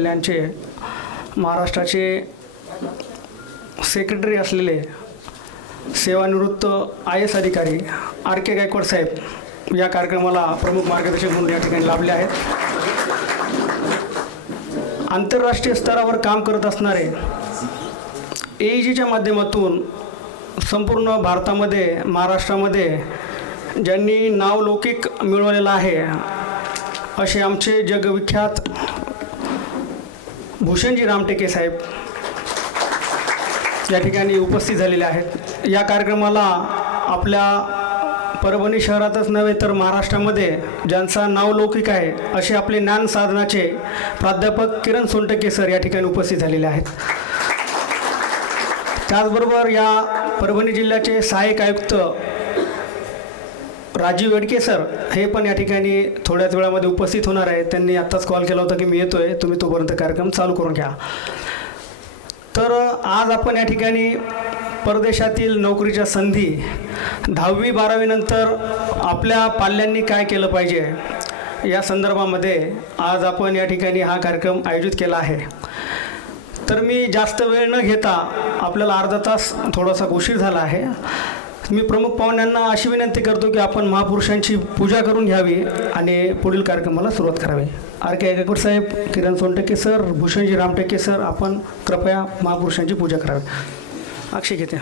कल्याणचे महाराष्ट्राचे सेक्रेटरी असलेले सेवानिवृत्त आय एस अधिकारी आर के गायकवाड साहेब या कार्यक्रमाला प्रमुख मार्गदर्शक म्हणून या ठिकाणी लाभले आहेत. आंतरराष्ट्रीय स्तरावर काम करत असणारे ए जीच्या माध्यमातून संपूर्ण भारतामध्ये महाराष्ट्रामध्ये ज्यांनी नावलौकिक मिळवलेलं आहे असे आमचे जगविख्यात भूषणजी रामटेके साहेब या ठिकाणी उपस्थित झालेले आहेत. या कार्यक्रमाला आपल्या परभणी शहरातच नव्हे तर महाराष्ट्रामध्ये ज्यांचा नावलौकिक आहे असे आपले ज्ञान साधनाचे प्राध्यापक किरण सोनटके सर या ठिकाणी उपस्थित झालेले आहेत. त्याचबरोबर या परभणी जिल्ह्याचे सहाय्यक आयुक्त राजीव वेडके सर हे पण या ठिकाणी थोड्याच वेळामध्ये उपस्थित होणार आहे त्यांनी आत्ताच कॉल केला होता की मी येतो आहे तुम्ही तोपर्यंत कार्यक्रम चालू करून घ्या. तर आज आपण या ठिकाणी परदेशातील नोकरीच्या संधी दहावी बारावीनंतर आपल्या पाल्यांनी काय केलं पाहिजे या संदर्भामध्ये आज आपण या ठिकाणी हा कार्यक्रम आयोजित केला आहे. तर मी जास्त वेळ न घेता आपल्याला अर्धा तास थोडासा उशीर झाला आहे. मी प्रमुख पाहुण्यांना अशी विनंती करतो की आपण महापुरुषांची पूजा करून घ्यावी आणि पुढील कार्यक्रमाला सुरुवात करावी. आर के गायकवाड साहेब किरण सोनटक्के सर भूषणजी रामटेके सर आपण कृपया महापुरुषांची पूजा करावी. अक्षय घेते.